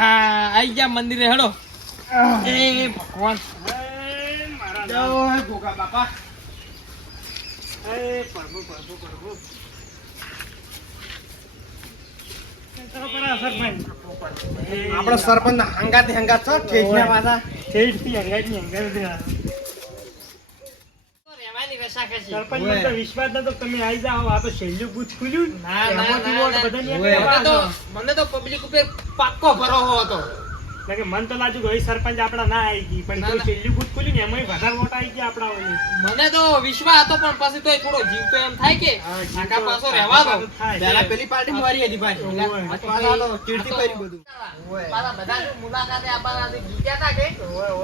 આઈ ગયા મંદિરે હેડો એ ભગવાન. જય ગોગા બાપા. આપણો સરપંચ હંગાતે હંગાત છો ઠેઠના પાછા? હંગાતની છે. વિશ્વાસ નતો તમે આવી જાઓ છેલ્લું બૂથ ખુલ્યું મને તો પબ્લિક ઉપર પાક્કો ભરોસો હતો. કે મન તો લાગ્યું ગઈ સરપંચ આપડા ના આવી ગઈ પણ કોઈ છેલ્લું બૂથ ખુલ્યું ને એમાં વધારે વોટ આવી ગયા આપડા મને તો વિશ્વાસ હતો પણ પછી તો થોડો જીવ તો એમ થાય કે જીવ પાછો રહેવા દો. પેલા પેલી પાર્ટી મારી હતી ભાઈ. કીર્તિ કરી બધું. બધા મુલાકાતે આપવાના હતી, જીત્યા તા કે?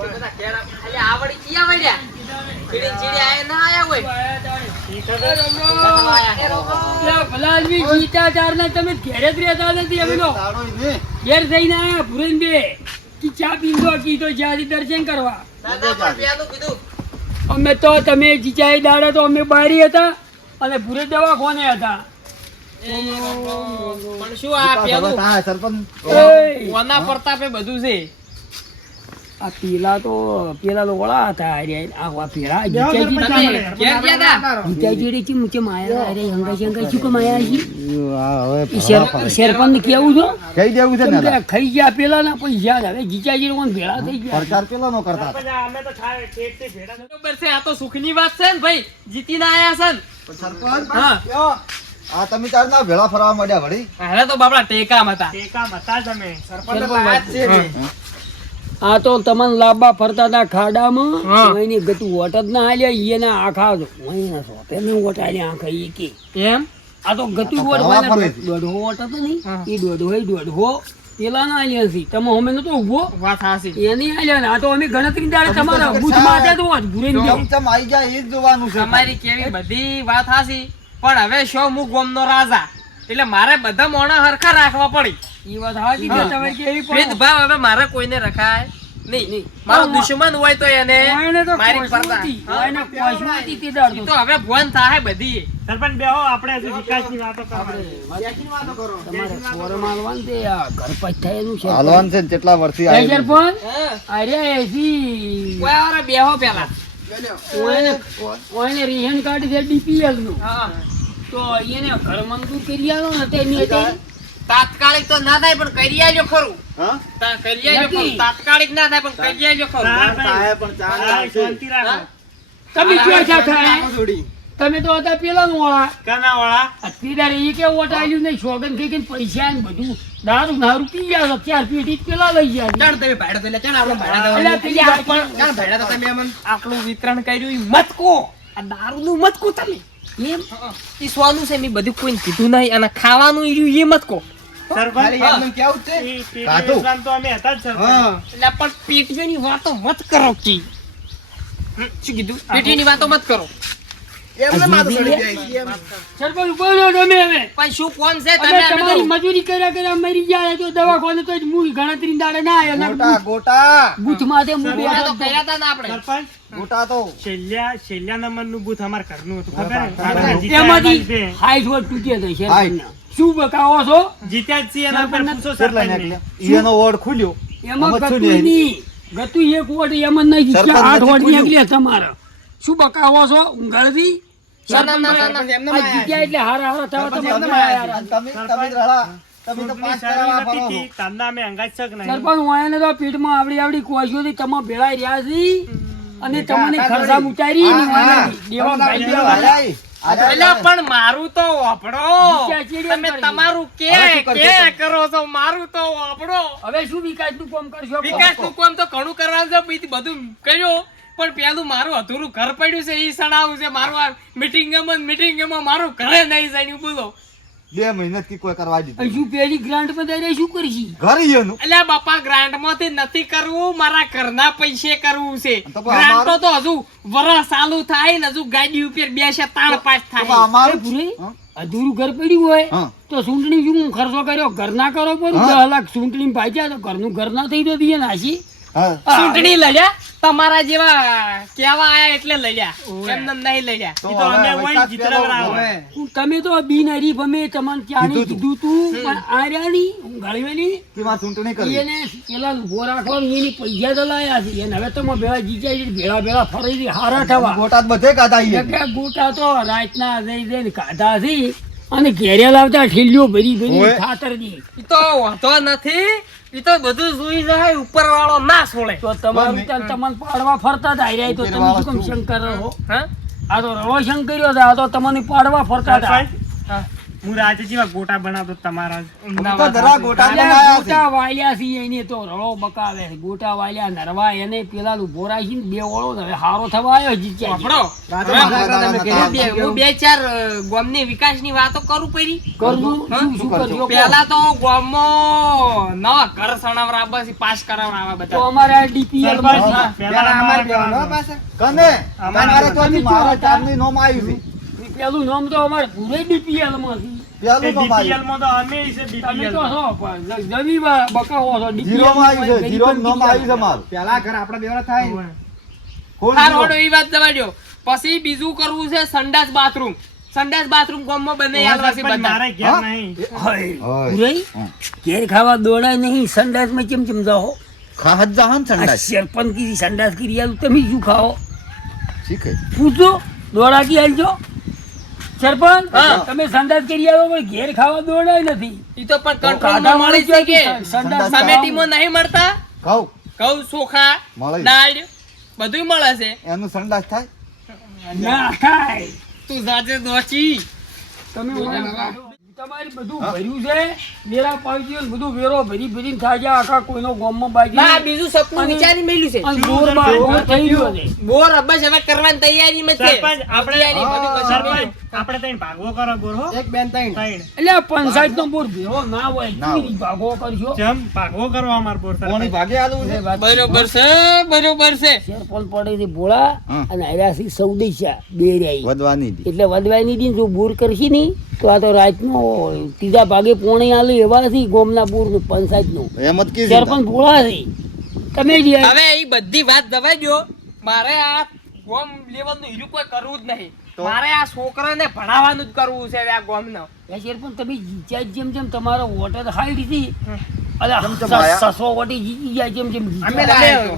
બધા ઘેર ખાલી આવડી કિયા વળ્યા. ચીડી ચીડી આયા ના આયા હોય? ઈ ખબર? બધા આયા. ભલાદમી જીતા ચારના તમે ઘેરે જ રહેતા નથી અમે તો. ઘેર જઈને આયા ભુરેન બે. કે ચા પીંદો કીધો જ્યાંથી દર્શન કરવા. ના, ના, પણ પેલું કીધું. અમે તો તમે જીચાઈ દાડે તો અમે બારી હતા અને ભુરે કોને હતા. પણ શું આ પેલું? ઓના પ્રતાપે બધું છે. આ પેલા તો પેલા તો ઓળા હતા અરે આ પેલા જીચાઈ તમે જીતા ઘેર ગયા તા જીચાઈ મુચે માયા અરે હંગા શંગા શું કે માયા છે ઈ શેર- ઈ કેવું છો? કઈ દેવું છે ને કે ખાઈ ગયા પેલા ના પૈસા હવે જીચાઈ કોણ ભેળા થઈ ગયા? સરકાર પેલા નો કરતા અમે તો થાય ઠેકથી ભેળા. નતા. છે આ તો સુખની વાત છે ને ભાઈ. જીતીને આયા છે ને. સરપંચ? હા. આ તમે તાર ના ભેળા ફરવા માંડ્યા વળી? અરે તો બાપડા ટેકામ હતા. ટેકામ હતા જ અમે. આ તો તમને લાંબા ફરતા હતા ખાડામાં. એની ગતું વોટ જ ના હાલ્યા એના આખા મહિના સોતે ને વોટ હાલ્યા આખા એકે એમ? આ તો ગતું વોટ. દોઢો વોટ હતો નહીં. એ દોઢો એ દોઢો પેલા ના હાલ્યા છે. તમે અમે નતો ઊભો વાત હાસી એની હાલ્યા ને આ તો અમે ગણતરી દાડે તમારા બુથ માટે તો હોત, ભૂરીને જો. ચમ આઈ ગયા એ જ જોવાનું છે. તમારી કેવી બધી વાત હાસી પણ હવે શો હું ગોમનો રાજા. એટલે મારે બધા મોણા હરખા રાખવા પડી. ઈ વાત છે. કેવી ભેદભાવ હવે મારે કોઈને રખાય નહીં નહીં. મારો દુશ્મન હોય તો એને મારી તે. તો હવે થાય બધી સરપંચ બેહો આપણે હજુ વિકાસની વાતો કરવાની. તમારે ફોરમ આલવાનું તે ઘર પાછ થાય છે. હાલવાન છે કેટલા વર્ષથી એ સરપંચ? અરે એસી. કોઈ વારે બેહો પેલા. કોઈને ઓયને રિહન કાર્ડ છે ડીપીએલનું હા. તો એને ઘર મંજૂર કરી આલો ને તે મેં તે તાત્કાલિક તો ના થાય પણ કરી આલજો ખરું. હા? તા- કરી આલજો ખરું. તાત્કાલિક ના થાય પણ કરી આલજો ખરું. હા, પણ. શાંતિ રાખો. તમે ક્યાં છો થાય તમે તો હતા પેલા નું વાળા? કાનાવાળા, અત્યારે એ કેવું વટાયું નહીં? સોગન થઈ ગઈ પૈસા ને બધું. દારૂ નારૂ પી ગયા છો ચાર પેટી પેલા લઈ ગયા. ચાલ તમે ભાડે તો લે, ચાલ આપણે ભાડા તો ચાલ ભાડે તો તમે આટલું વિતરણ કર્યું ઈ મત કો આ દારૂનું મત કો તમે. એમ? એ સોનું છે મેં બધું કોઈને કીધું નહીં અને ખાવાનું ઈ એ મત જ. એટલે પણ પેટીઓની વાતો મત કરો કી. શું કીધું? પેટીની વાતો મત કરો. સરપંચ ઊભો રહો તમે હવે. પણ શું કોણ છે તમે તમારી મજૂરી કર્યા કર્યા મરી ગયા તો દવાખાને તો હું ગણતરી દાડે ના આવ્યા ગોટા ગોટા. બુથ માથે હું આ તો કર્યા તા ને આપણે. સરપંચ, ગોટા તો. છેલ્લા છેલ્લા નંબરનું બૂથ અમારે ઘરનું હતું ખબર? ને? હા, આપણે જીત્યા એમાંથી હતા જ બે. હાઈટ વોટ તૂટ્યા હતા શેરપંચના. શું બકાવો છો? જીત્યા જ છીએ એના પર પૂછો કેટલા એનો વોર્ડ ખુલ્યો. એમાં ગતું નહીં? ગતું એક વોટ એમાં નહીં. જીત્યા આઠ વોટ નીકળ્યા તમારા. શું બકાવો છો? ઊંઘાડથી? ના, ના, ના, ના, ના. આ જીત્યા એટલે હારા હારા થવા સરપંચ તમે આયા આયા. તમે તમે જ તમે તો પાસ કરાવવા નથી ફરો. છો. થઈ, તમને અમે અંગાત શક નહીં. સરપંચ હું આયાને તો પેટમાં આવડી આવડી કોશિયોથી તમે ભેળાઈ રહ્યા છી અને તમને ખર્ચા ઉતારી ને હા, હા. દેવા ભાઈ તમે દેવા આયા ઈ. આયા એટલે પણ મારું તો વાપડો તમે તમારું કે કરો છો? મારું તો વાપડો હવે શું વિકાસનું કામ કરશો? વિકાસનું કામ તો ઘણું કરવાનું છે બધું કર્યું પણ પેલું મારું અધૂરું ઘર પડ્યું છે એ સડાવું છે મારું આ મીટિંગમાં ને મીટિંગમાં મારું ઘરે નહીં જાણ્યું બોલો. બે મહેનત કોઈ કરવા દીધું હજુ પેલી ગ્રાન્ટમાં દઈને શું કરીશી ઘર એનું. એટલે બાપા ગ્રાન્ટમાંથી નથી કરવું મારા ઘરના પૈસે કરવું છે. ગ્રાન્ટો તો હજુ વરસ ચાલુ થાય ને હજુ ગાડી ઉપર બેસે તાણ પાસ થાય. અમારું પૂરે અધૂરું ઘર પડ્યું હોય તો ચૂંટણી શું ખર્ચો કર્યો? ઘર ના કરો પણ લાખ ચૂંટણી ભાગ્યા તો ઘરનું ઘર ના થઈ તો દઈએ નાસી હા ચૂંટણી લડ્યા તમારા જેવા કેવા આયા એટલે લડ્યા. એમને નહીં લડ્યા. તો અમે તમે તો બિનહરીફ અમે તમને ત્યાંની કીધું કીધું તું પણ આર્યાની ચૂંટણી કરી? એને પેલા ઊભો રાખો એની પૈસા તો લાયા છે. એને હવે તમે ભેળા જીત્યા છે ભેળા ભેળા ફરી હારા થવા. બોટાદ બધે કાઢા ઈએ. ગોટા તો રાતના જઈ જઈને કાઢા છે અને ઘેરે લાવતા ઠીલ્યો ભરી ભરી. ખાતરની તો વાંધો નથી. ઈ તો બધું સુઈ જાય ઉપર વાળો ના છોડે તો તમારું તમને પાડવા ફરતા હતા આર્યા તો તમે શું કેમ શંકર રહો? હા? આ તો રવો શંકર્યો હતા આ તો તમને પાડવા ફરતા સરપંચ, હા. હું રાજે ગોટા બનાવતો તમારા જ. અમે તો જરા ગોટા અલ્યા, બનાયા છે. ગોટા વાલ્યા છે એને તો રળો બકાવે છે. ગોટા વાલ્યા નરવા એને પેલા ઊભો રાખીને બે ઓળો હવે હારો થવા આવ્યો જીત્યા વાપરો. રાતે હવે મારા હું બે- ચાર ગામની વિકાસની વાતો કરું પડી પેલા તો ગામમાં નવા ઘર સણાવરા પાસ કરાવવા તો અમારા ડીપીએલ સરપંચ, અમારે કહેવાનું. કને? અમારા તો મારા ચારની નોમ આવી છે. પેલું નામ તો અમારે પૂરે ડીપીએલમાં છે તે પેલું નોમ DPL આવ્યું માં તો અમે છે તમે તો માં. છો પણ જમી છો જીરો માં આવ્યું છે જીરો ગરીબન નોમ આવ્યું છે મારું પેલા ઘર આપડા બેવડા થાય ઓવે. ખોલ હા જીરો. રોડો ઈ વાત જવા પછી બીજું કરવું છે સંડાસ બાથરૂમ સંડાસ બાથરૂમ ગામમાં બને આલવા બધા મારે ઘેર નહીં. હોય. હોય. પૂરાઈ? હમ. ઘેર ખાવા દોડાય નહીં સંડાસમાં કેમ કેમ જાઓ ખાહત જાહન સંડાસ સરપંચ કી સંડાસ કરી આલું તમે શું ખાઓ શીખે પૂછો દોડા કી આલજો સરપંચ તમે સંડાસ કરી આવો પણ ઘેર ખાવા દોડાય નથી. ઈ તો પણ કંટ્રોલમાં મળી છે કે? સંડાસ નહીં મળતા. કહું ઘઉં ચોખા દાળ બધું મળે છે. એનું સંડાસ થાય? ના ખાય તું જાજે દોચી. તમે તમારી બધું ભર્યું છે? પાવજીઓ બધું વેરો ભરી ભરીને થાજા આખા કોઈનો ગામમાં બાજી. ના બીજું સપનું વિચારી મેલ્યું છે. બોર બોર થઈ ગયો છે. બોર બસ હવે કરવાની તૈયારીમાં છે. સરપંચ, આપણે સરપંચ. આપણે તઈ ભાગવો કરો બોર એક બેન તઈ. એટલે આ પંચાયત નો બોર ભેળો ના હોય ના. કેવી ભાગો કરશો? જેમ ભાગવો કરો અમાર બોર કોની ભાગે આલુ છે? બરોબર છે બરોબર છે. શેરપોલ પડી થી ભોળા. અને હર્યાસી સૌદેશા બે રહી વધવાની દી. એટલે વધવાની દી જો બોર કરશી ની તો આ તો રાતનો ત્રીજા ભાગે પોણી આલુ એવા થી ગોમના બોર પંચાયતનું. એમ જ કીધું શેરપંચ ભોળા છે. તમે જ હવે એ બધી વાત દબાઈ દો મારે આ ગોમ લેવલનું હીરું કોઈ કરવું જ નહીં? મારે આ છોકરાને ભણાવવાનું જ કરવું છે આ ગોમનો. એ પણ તમે જીત્યા જેમ જેમ તમારો વોટર હાઈટ હતી અલા જેમ જેમ આયા. સસો વટી જીતી જાય જેમ જેમ અમે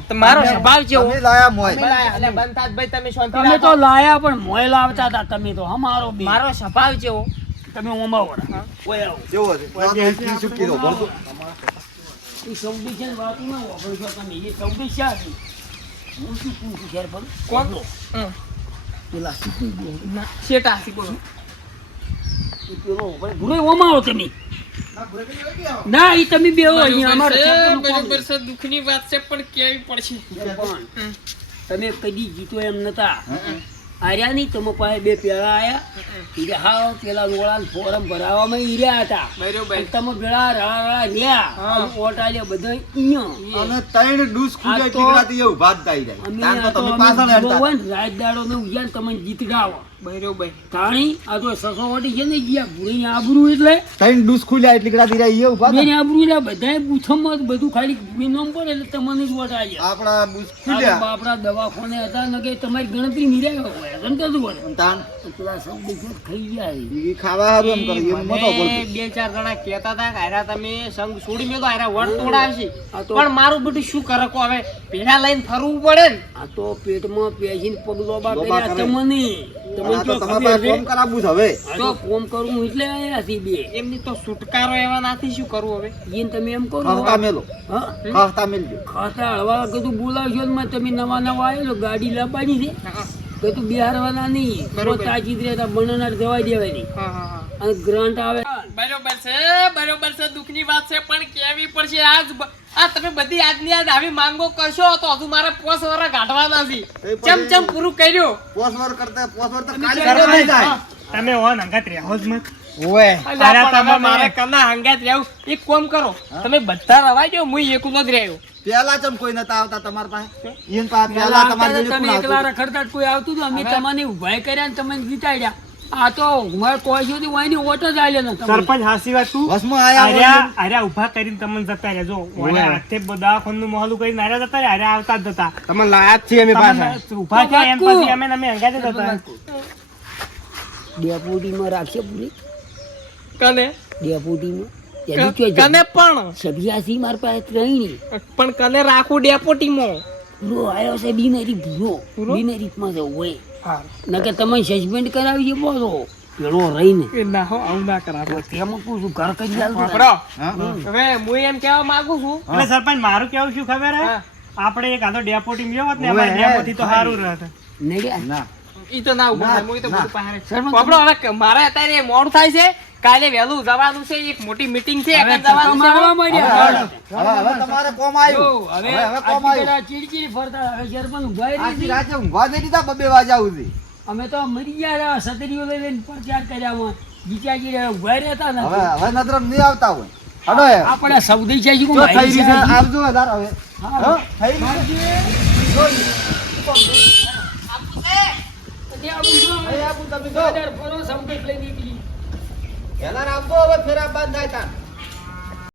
તમારો સ્વભાવ છે તમે લાયા મોય. એટલે બંતાજભાઈ તમે શાંતિ તમે તો લાયા પણ મોય લાવતા હતા તમે તો અમારો બે. મારો સ્વભાવ છે તમે ઓય કેવો છે? ભરતો. વાતો ના તમે. એ હતી હું શું પૂછું કોણ. પેલા ભૂરે ઓમાવો તમે. ના એ તમે બે દુઃખની વાત છે પણ કેવી પડશે? પણ તમે કદી જીતો એમ નતા. આર્યા નહીં તમે પાસે બે પેલા આયા. હા પેલા રોળા ફોરમ ભરાવામાં ઈ હતા. બરોબર તમે પેલા રાળા રાળા રહ્યા. હા. અને બધા અહીંયા અને ત્રણ ડૂસ ખુલે આ તો- ટીકડાથી એ ઊભા જ થઈ જાય. અમે તાન આ તો તો તમે પાછળ જીવો હેડતા હોય ને રાત દાડો ને ઉજાડ તમે જીતડાવો બરોબર તાણી આ તો સસો વટી છે ને ગયા. ભૂરી આબરૂ એટલે. ત્રણ ડૂસ ખુલ્યા એટલે આબરૂ એટલે બધાય પૂછવામાં બધું ખાલી વિનોમ પડે એટલે તમને જ વોટ આલ્યા આપણા ડૂસ ખુલ્યા. બાપડા દવાખાને હતા ને કે તમારી ગણતરી નિરાય હોય. ગણતરી હોય? તાન પેલા સૌ દિવસ ખાઈ ગયા ખાવા હારું એમ કરે એમ નતો બે ચાર જણા કહેતા હતા કે હારા તમે સંગ છોડી મેલો હારા વટ તોડાવશે. પણ મારું બધું શું કરે કો હવે? ભેડા લઈને ફરવું પડે ને. આ તો પેટમાં પેજીને પગ લોબા લોબા કર્યા તમને. પણ તો તો તમે ખબર પાસે ફોન હવે. તો ફોન કરું એટલે બે. એમની તો છુટકારો એવા નાથી શું કરવું હવે? એને તમે એમ કરો. ખાતા મેલો. હા? ખાતા મેલજો. ખાતા હળવા કીધું બોલાવશો ને તમે નવા નવા આવેલો ગાડી લાવવાની છે. કીધું બિહારવાના નહીં. બરોબર. તાજી જ રહેતા બનાનાર જવા દેવાની હા હા હા. અને ગ્રાન્ટ આવે. બરોબર છે બરોબર છે દુઃખની વાત છે પણ કેવી પડશે આજ આ તમે બધી આજની આજ આવી માંગો કરશો તો હજુ મારે પોસ વરા ગાઢવાના છે. ચમ ચમ પૂરું કર્યું. પોસવર કરતા પોસવર તો કાલે થઈ જાય. તમે ઓન હંગાત રહ્યા જ મત. અલ્યા, અરે તમે- મારે કના હંગાત રહેવું. એક કોમ કરો. તમે બધા રવાઈ દો હું એકલો જ રહ્યો. પેલા ચમ કોઈ નતા આવતા તમારા પાસે? ઈન પાસે પેલા તમારે તમે એકલા રખડતા કોઈ આવતું હતું? અમે તમને ઉભાઈ કર્યા ને તમને જીતાડ્યા. આ તો મારે કોઈ સુધી વાયની ઓટ જ આલ્યો ને સરપંચ હાસી વાત તું? વસમાં આયા હોય આર્યા આર્યા ઊભા કરીને તમને જતા રહ્યા. જો ઓલા હાથે દવાખાનું મોહલું કરીને આર્યા જતા રહ્યા. આર્યા આવતા જ જતા. તમને લાયા જ છીએ અમે પાસે તમને છે એમ પછી અમે અમે હંગાતે જતા ડેપોટીમાં રાખશે પૂરી? કને ડેપોટીમાં એની ચોઈ કને પણ. સભ્યાસી માર પાસે ત્રણ પણ કને રાખું ડેપોટીમાં પૂરો આવ્યો છે બિનરી ભૂરો પૂરો? બિનરીમાં છે હોય. નકે તમે સસ્પેન્ડ કરાવી દે બોલો. પેલો રહીને. ના હો આવું ના કરાવો તેમ કહું છું ઘર કઈ આલજો. વાપરો. હવે હું એમ કહેવા માંગુ છું. એટલે સરપંચ મારું કેવું શું ખબર હે. આપણે એક આતો ડેપોટી મેં હોત ને ઓવે, ડેપોટી તો સારું રહે નહીં ના. ઈ તો ના ઊભા હું તો. બધું સરપંચ, વાપરો, હવે મારે અત્યારે મોડું થાય છે. કાલે વહેલું જવાનું છે એક મોટી મીટિંગ છે હવે એટલે જવાનું છે. મારવા હો. માંડ્યા. હવે હવે તમારે કોમ આવ્યું. હવે હવે હવે કોમ આવ્યું. ચીડચીડી ફરતા હવે સરપંચ ઊભા રહી રાતે ઊંઘવા દઈ દીધા બબે વાજા સુધી અમે તો મરી ગયા સતરીઓ લઈને પ્રચાર કર્યા રહ્યા, ઊભા રહેતા હવે હવે નજર નહીં આવતા હોય. હડો આપણે સૌદી છે શું થઈ રહી છે આવજો વધારે હવે. હા. થઈ રહી છે. ફરો સૌદી તો હવે ફેરા બંધ થાય.